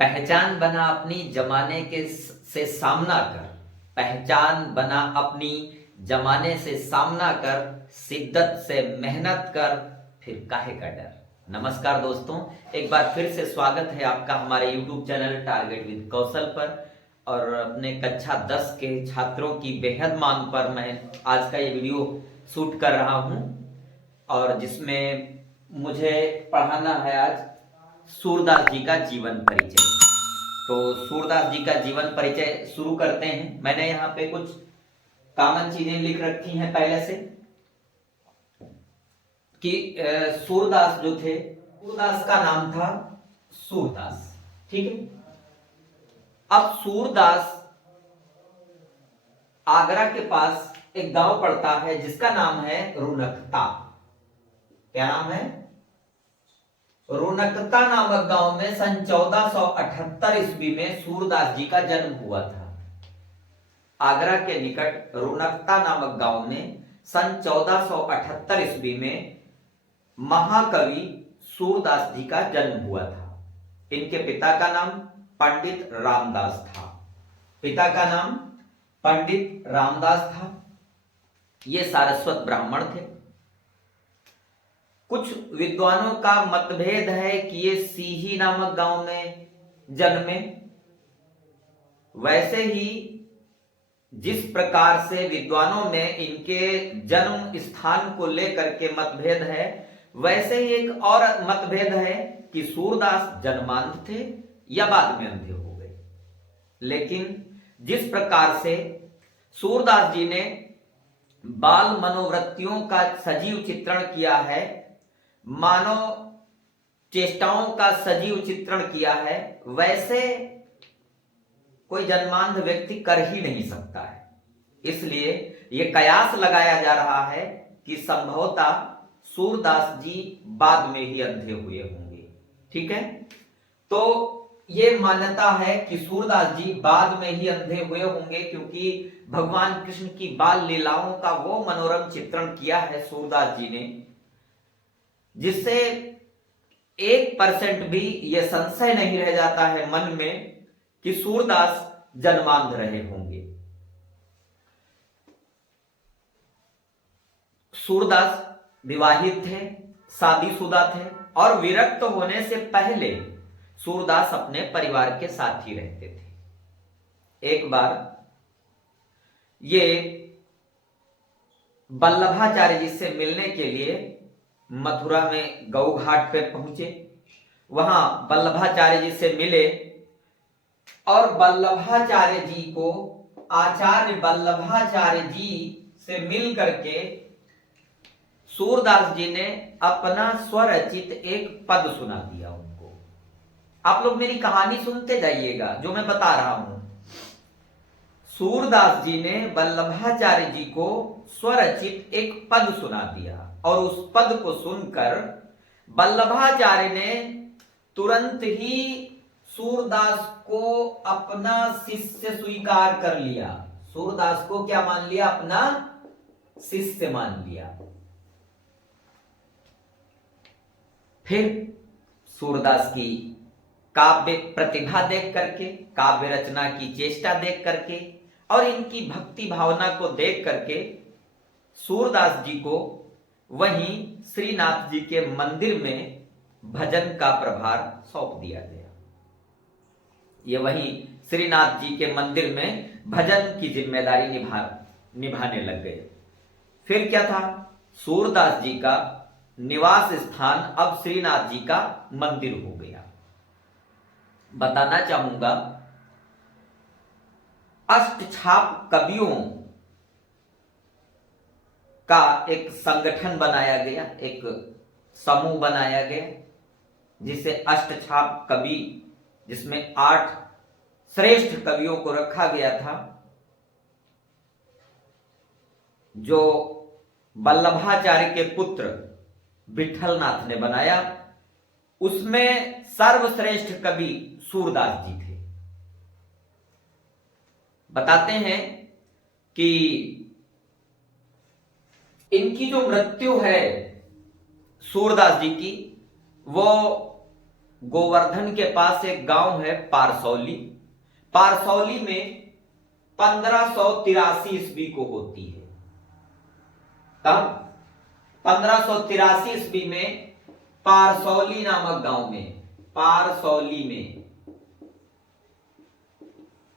पहचान बना अपनी जमाने के से सामना कर। पहचान बना अपनी जमाने से सामना कर, शिद्दत से मेहनत कर, फिर काहे का डर। नमस्कार दोस्तों, एक बार फिर से स्वागत है आपका हमारे YouTube चैनल टारगेट विद कौशल पर। और अपने कक्षा 10 के छात्रों की बेहद मांग पर मैं आज का ये वीडियो शूट कर रहा हूँ, और जिसमें मुझे पढ़ाना है आज सूरदास जी का जीवन परिचय। तो सूरदास जी का जीवन परिचय शुरू करते हैं। मैंने यहाँ पे कुछ कॉमन चीजें लिख रखी हैं पहले से कि सूरदास जो थे, सूरदास का नाम था सूरदास, ठीक है। अब सूरदास आगरा के पास एक गांव पड़ता है जिसका नाम है रुनकता। क्या नाम है? रुनकता नामक गांव में सन 1478 ईस्वी में सूरदास जी का जन्म हुआ था। आगरा के निकट रुनकता नामक गांव में सन 1478 ईस्वी में महाकवि सूरदास जी का जन्म हुआ था। इनके पिता का नाम पंडित रामदास था। पिता का नाम पंडित रामदास था। ये सारस्वत ब्राह्मण थे। कुछ विद्वानों का मतभेद है कि ये सीही नामक गांव में जन्मे। वैसे ही जिस प्रकार से विद्वानों में इनके जन्म स्थान को लेकर के मतभेद है, वैसे ही एक और मतभेद है कि सूरदास जन्मांध थे या बाद में अंधे हो गए। लेकिन जिस प्रकार से सूरदास जी ने बाल मनोवृत्तियों का सजीव चित्रण किया है, मानव चेष्टाओं का सजीव चित्रण किया है, वैसे कोई जन्मांध व्यक्ति कर ही नहीं सकता है। इसलिए यह कयास लगाया जा रहा है कि संभवतः सूरदास जी बाद में ही अंधे हुए होंगे, ठीक है। तो ये मान्यता है कि सूरदास जी बाद में ही अंधे हुए होंगे, क्योंकि भगवान कृष्ण की बाल लीलाओं का वो मनोरम चित्रण किया है सूरदास जी ने, जिससे 1% भी यह संशय नहीं रह जाता है मन में कि सूरदास जन्मांध रहे होंगे। सूरदास विवाहित थे, शादीशुदा थे, और विरक्त होने से पहले सूरदास अपने परिवार के साथ ही रहते थे। एक बार ये वल्लभाचार्य जी से मिलने के लिए मथुरा में गौ घाट पे पहुंचे। वहां वल्लभाचार्य जी से मिले और वल्लभाचार्य जी को आचार्य वल्लभाचार्य जी से मिल करके सूरदास जी ने अपना स्वरचित एक पद सुना दिया उनको। आप लोग मेरी कहानी सुनते जाइएगा जो मैं बता रहा हूं। सूरदास जी ने वल्लभाचार्य जी को स्वरचित एक पद सुना दिया, और उस पद को सुनकर वल्लभाचार्य ने तुरंत ही सूरदास को अपना शिष्य स्वीकार कर लिया। सूरदास को क्या मान लिया? अपना शिष्य मान लिया। फिर सूरदास की काव्य प्रतिभा देख करके, काव्य रचना की चेष्टा देख करके और इनकी भक्ति भावना को देख करके सूरदास जी को वहीं श्रीनाथ जी के मंदिर में भजन का प्रभार सौंप दिया गया। ये वहीं श्रीनाथ जी के मंदिर में भजन की जिम्मेदारी निभाने लग गए। फिर क्या था? सूरदास जी का निवास स्थान अब श्रीनाथ जी का मंदिर हो गया। बताना चाहूंगा, अष्टछाप कवियों का एक संगठन बनाया गया, एक समूह बनाया गया, जिसे अष्टछाप कवि, जिसमें 8 श्रेष्ठ कवियों को रखा गया था, जो वल्लभाचार्य के पुत्र विठलनाथ ने बनाया। उसमें सर्वश्रेष्ठ कवि सूरदास जी थे। बताते हैं कि इनकी जो मृत्यु है सूरदास जी की, वो गोवर्धन के पास एक गांव है पारसौली। पारसौली में 1583 ईस्वी को होती है। तब 1583 ईस्वी में पारसौली नामक गांव में,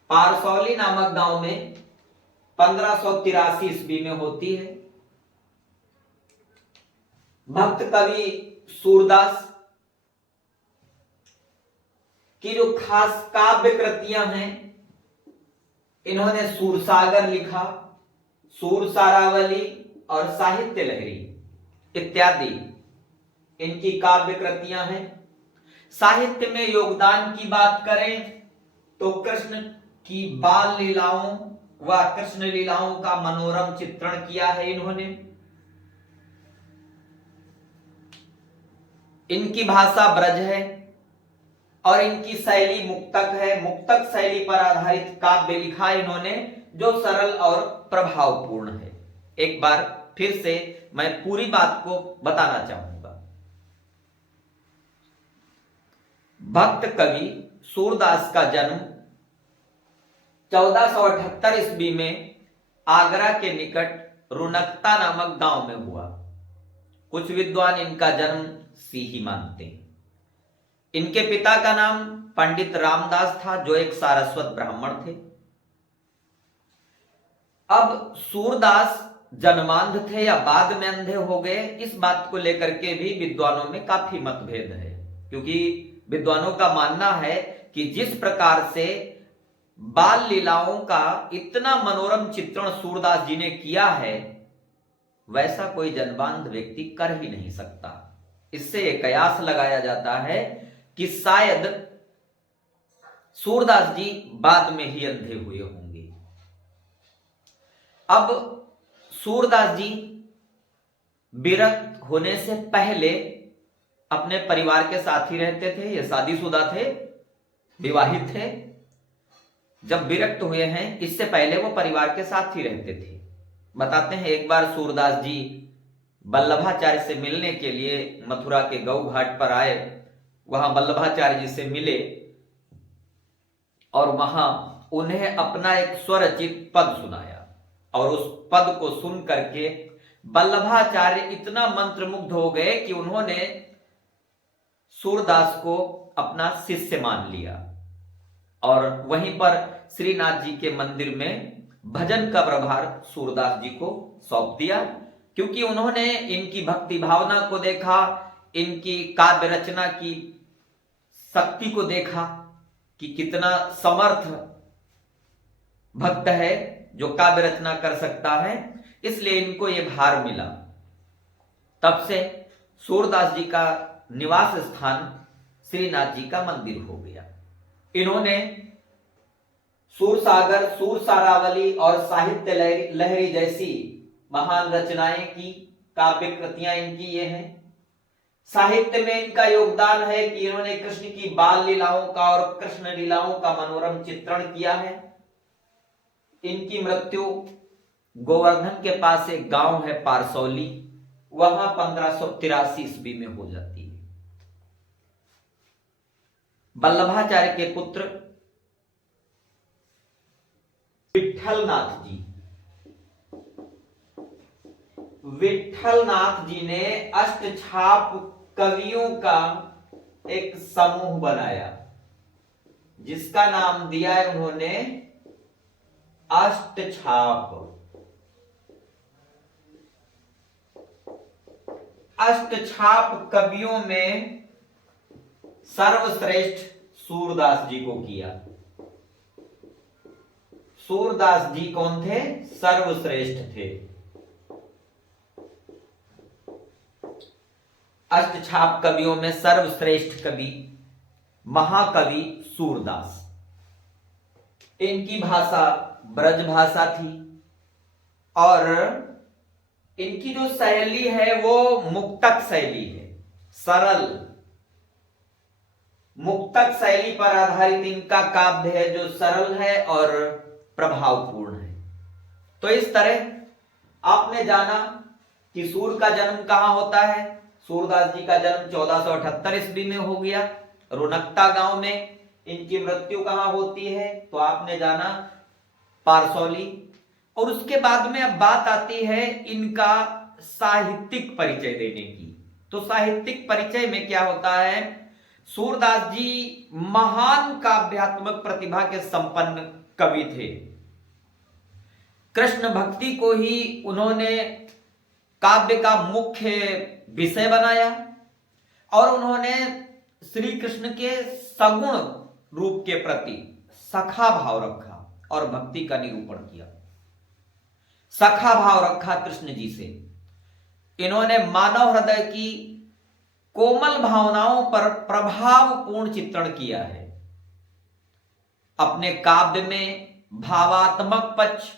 पारसौली नामक गांव में 1583 ईस्वी में होती है। भक्त कवि सूरदास की जो खास काव्य कृतियां हैं, इन्होंने सूरसागर लिखा, सूरसारावली और साहित्य लहरी इत्यादि इनकी काव्य कृतियां हैं। साहित्य में योगदान की बात करें तो कृष्ण की बाल लीलाओं व कृष्ण लीलाओं का मनोरम चित्रण किया है इन्होंने। इनकी भाषा ब्रज है और इनकी शैली मुक्तक है। मुक्तक शैली पर आधारित काव्य लिखा इन्होंने जो सरल और प्रभावपूर्ण है। एक बार फिर से मैं पूरी बात को बताना चाहूंगा। भक्त कवि सूरदास का जन्म 1478 ईस्वी में आगरा के निकट रुनकता नामक गांव में हुआ। कुछ विद्वान इनका जन्म सीही मानते हैं। इनके पिता का नाम पंडित रामदास था, जो एक सारस्वत ब्राह्मण थे। अब सूरदास जन्मांध थे या बाद में अंधे हो गए, इस बात को लेकर के भी विद्वानों में काफी मतभेद है। क्योंकि विद्वानों का मानना है कि जिस प्रकार से बाल लीलाओं का इतना मनोरम चित्रण सूरदास जी ने किया है, वैसा कोई जन्मांध व्यक्ति कर ही नहीं सकता। इससे एक कयास लगाया जाता है कि शायद सूरदास जी बाद में ही अंधे हुए होंगे। अब सूरदास जी विरक्त होने से पहले अपने परिवार के साथ ही रहते थे। ये शादीशुदा थे, विवाहित थे। जब विरक्त हुए हैं, इससे पहले वो परिवार के साथ ही रहते थे। बताते हैं, एक बार सूरदास जी वल्लभाचार्य से मिलने के लिए मथुरा के गौ घाट पर आए। वहां वल्लभाचार्य जी से मिले और वहां उन्हें अपना एक स्वरचित पद सुनाया। और उस पद को सुन करके वल्लभाचार्य इतना मंत्रमुग्ध हो गए कि उन्होंने सूरदास को अपना शिष्य मान लिया और वहीं पर श्रीनाथ जी के मंदिर में भजन का प्रभार सूरदास जी को सौंप दिया। क्योंकि उन्होंने इनकी भक्ति भावना को देखा, इनकी काव्य रचना की शक्ति को देखा कि कितना समर्थ भक्त है जो काव्य रचना कर सकता है, इसलिए इनको यह भार मिला। तब से सूरदास जी का निवास स्थान श्रीनाथ जी का मंदिर हो गया। इन्होंने सूरसागर, सूरसारावली और साहित्य लहरी जैसी महान रचनाएं की, काव्य कृतियां इनकी ये हैं। साहित्य में इनका योगदान है कि इन्होंने कृष्ण की बाल लीलाओं का और कृष्ण लीलाओं का मनोरम चित्रण किया है। इनकी मृत्यु गोवर्धन के पास एक गांव है पारसौली, वहां 1583 ईस्वी में हो जाती है। वल्लभाचार्य के पुत्र विठलनाथ जी ने अष्टछाप कवियों का एक समूह बनाया, जिसका नाम दिया है उन्होंने अष्टछाप। अष्टछाप कवियों में सर्वश्रेष्ठ सूरदास जी को किया। सूरदास जी कौन थे? सर्वश्रेष्ठ थे। अष्टछाप कवियों में सर्वश्रेष्ठ कवि महाकवि सूरदास। इनकी भाषा ब्रज भाषा थी और इनकी जो शैली है वो मुक्तक शैली है, सरल मुक्तक शैली पर आधारित इनका काव्य है जो सरल है और प्रभावपूर्ण है। तो इस तरह आपने जाना कि सूर का जन्म कहां होता है। सूरदास जी का जन्म 1478 ईस्वी में हो गया। रुनकता गांव में इनकी मृत्यु कहां होती है, तो आपने जाना पारसौली। और उसके बाद में अब बात आती है इनका साहित्यिक परिचय देने की। तो साहित्यिक परिचय में क्या होता है, सूरदास जी महान काव्यात्मक प्रतिभा के संपन्न कवि थे। कृष्ण भक्ति को ही उन्होंने काव्य का मुख्य विषय बनाया और उन्होंने श्री कृष्ण के सगुण रूप के प्रति सखा भाव रखा और भक्ति का निरूपण किया। सखा भाव रखा कृष्ण जी से। इन्होंने मानव हृदय की कोमल भावनाओं पर प्रभावपूर्ण चित्रण किया है। अपने काव्य में भावात्मक पक्ष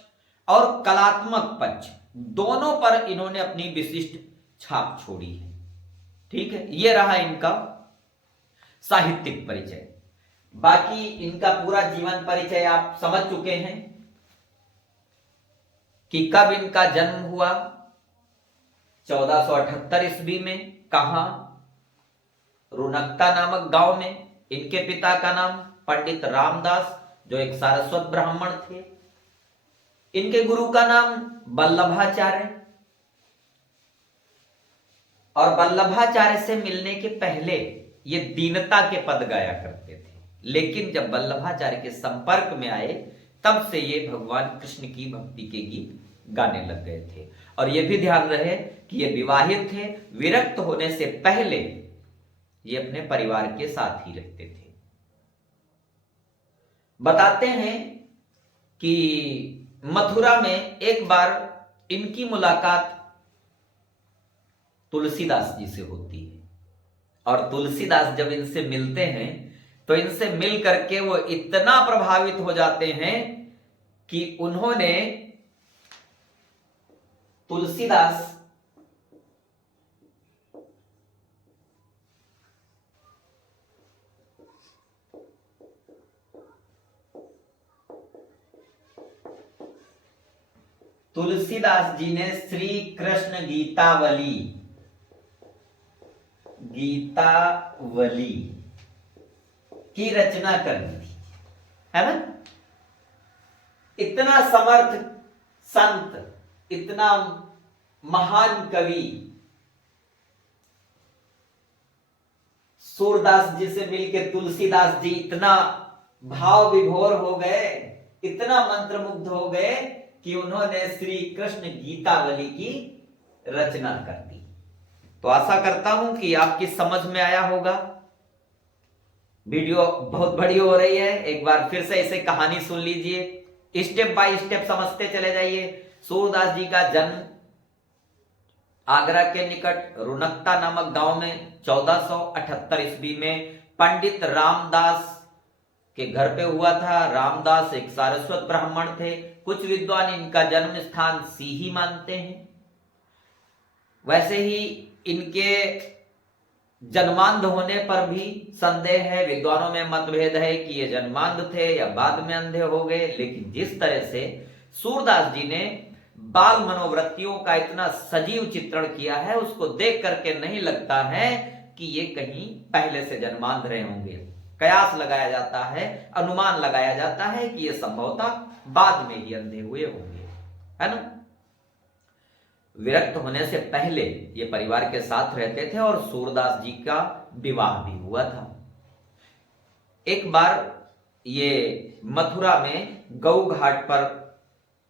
और कलात्मक पक्ष दोनों पर इन्होंने अपनी विशिष्ट छाप छोड़ी है। ठीक है, यह रहा इनका साहित्यिक परिचय। बाकी इनका पूरा जीवन परिचय आप समझ चुके हैं कि कब इनका जन्म हुआ, 1478 ईस्वी में। कहां, रुनकता नामक गांव में। इनके पिता का नाम पंडित रामदास, जो एक सारस्वत ब्राह्मण थे। इनके गुरु का नाम वल्लभाचार्य। और वल्लभाचार्य से मिलने के पहले ये दीनता के पद गाया करते थे, लेकिन जब वल्लभाचार्य के संपर्क में आए तब से ये भगवान कृष्ण की भक्ति के गीत गाने लग गए थे। और यह भी ध्यान रहे कि ये विवाहित थे। विरक्त होने से पहले ये अपने परिवार के साथ ही रहते थे। बताते हैं कि मथुरा में एक बार इनकी मुलाकात तुलसीदास जी से होती है। और तुलसीदास जब इनसे मिलते हैं तो इनसे मिल करके वो इतना प्रभावित हो जाते हैं कि उन्होंने तुलसीदास जी ने श्री कृष्ण गीतावली की रचना कर दी थी, है ना। इतना समर्थ संत, इतना महान कवि सूरदास जी से मिलकर तुलसीदास जी इतना भाव विभोर हो गए, इतना मंत्रमुग्ध हो गए कि उन्होंने श्री कृष्ण गीतावली की रचना कर दी। तो आशा करता हूं कि आपकी समझ में आया होगा। वीडियो बहुत बड़ी हो रही है, एक बार फिर से इसे कहानी सुन लीजिए, स्टेप बाय स्टेप समझते चले जाइए। सूरदास जी का जन्म आगरा के निकट रुनकता नामक गांव में 1478 ईस्वी में पंडित रामदास के घर पे हुआ था। रामदास एक सारस्वत ब्राह्मण थे। कुछ विद्वान इनका जन्म स्थान सीही मानते हैं। वैसे ही इनके जन्मांध होने पर भी संदेह है, विद्वानों में मतभेद है कि ये जन्मांध थे या बाद में अंधे हो गए। लेकिन जिस तरह से सूरदास जी ने बाल मनोवृत्तियों का इतना सजीव चित्रण किया है, उसको देख करके नहीं लगता है कि ये कहीं पहले से जन्मांध रहे होंगे। कयास लगाया जाता है, अनुमान लगाया जाता है कि ये संभवतः बाद में ही अंधे हुए होंगे, है ना। विरक्त होने से पहले ये परिवार के साथ रहते थे और सूरदास जी का विवाह भी हुआ था। एक बार ये मथुरा में गौ घाट पर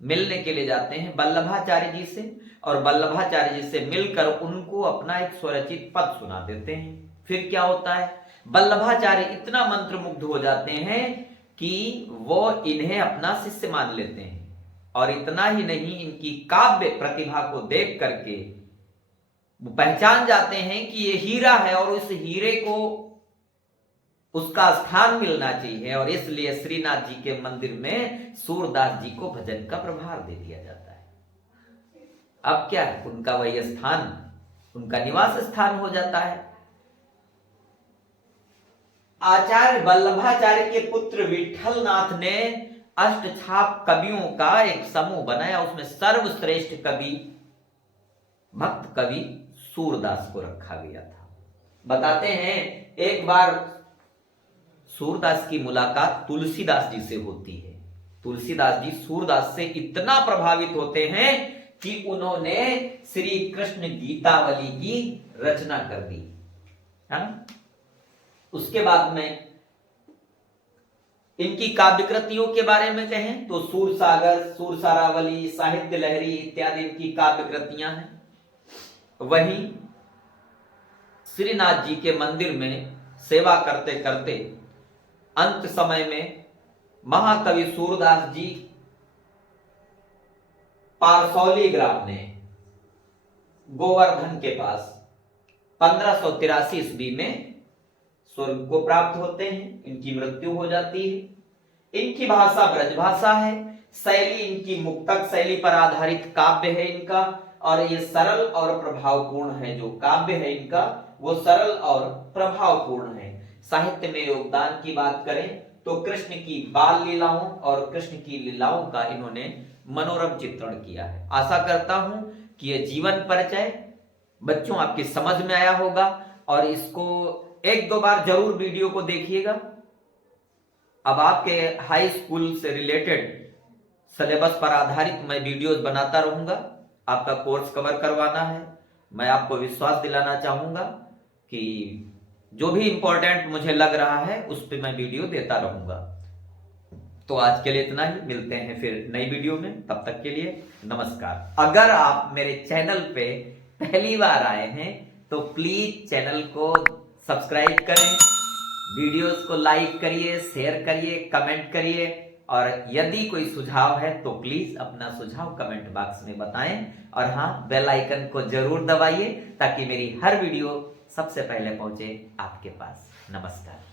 मिलने के लिए जाते हैं वल्लभाचार्य जी से, और वल्लभाचार्य जी से मिलकर उनको अपना एक स्वरचित पद सुना देते हैं। फिर क्या होता है, वल्लभाचार्य इतना मंत्रमुग्ध हो जाते हैं कि वो इन्हें अपना शिष्य मान लेते हैं। और इतना ही नहीं, इनकी काव्य प्रतिभा को देख करके वो पहचान जाते हैं कि ये हीरा है और उस हीरे को उसका स्थान मिलना चाहिए, और इसलिए श्रीनाथ जी के मंदिर में सूरदास जी को भजन का प्रभार दे दिया जाता है। अब क्या है, उनका वही स्थान उनका निवास स्थान हो जाता है। आचार्य वल्लभाचार्य के पुत्र विठलनाथ ने अष्टछाप कवियों का एक समूह बनाया। उसमें सर्वश्रेष्ठ कवि, भक्त कवि सूरदास को रखा गया था। बताते हैं एक बार सूरदास की मुलाकात तुलसीदास जी से होती है। तुलसीदास जी सूरदास से इतना प्रभावित होते हैं कि उन्होंने श्री कृष्ण गीतावली की रचना कर दी है ना। उसके बाद में इनकी काव्य कृतियों के बारे में कहें तो सूरसागर, सूरसारावली, साहित्य लहरी इत्यादि इनकी काव्य कृतियां हैं। वहीं श्रीनाथ जी के मंदिर में सेवा करते करते अंत समय में महाकवि सूरदास जी पारसौली ग्राम में गोवर्धन के पास 1583 ईस्वी में स्वर्ग को प्राप्त होते हैं। इनकी मृत्यु हो जाती है। इनकी भाषा ब्रजभाषा है। शैली इनकी मुक्तक शैली पर आधारित काव्य है इनका, और ये सरल और प्रभावपूर्ण है। जो काव्य है इनका वो सरल और प्रभावपूर्ण है। साहित्य में योगदान की बात करें तो कृष्ण की बाल लीलाओं और कृष्ण की लीलाओं का इन्होंने मनोरम चित्रण किया है। आशा करता हूं कि यह जीवन परिचय बच्चों आपकी समझ में आया होगा, और इसको एक दो बार जरूर वीडियो को देखिएगा। अब आपके हाई स्कूल से रिलेटेड सिलेबस पर आधारित मैं वीडियोस बनाता रहूंगा। आपका कोर्स कवर करवाना है। मैं आपको विश्वास दिलाना चाहूंगा कि जो भी इंपॉर्टेंट मुझे लग रहा है उस पर मैं वीडियो देता रहूंगा। तो आज के लिए इतना ही, मिलते हैं फिर नई वीडियो में। तब तक के लिए नमस्कार। अगर आप मेरे चैनल पे पहली बार आए हैं तो प्लीज चैनल को सब्सक्राइब करें, वीडियोस को लाइक करिए, शेयर करिए, कमेंट करिए, और यदि कोई सुझाव है तो प्लीज अपना सुझाव कमेंट बॉक्स में बताएं। और हाँ, बेल आइकन को जरूर दबाइए ताकि मेरी हर वीडियो सबसे पहले पहुंचे आपके पास। नमस्कार।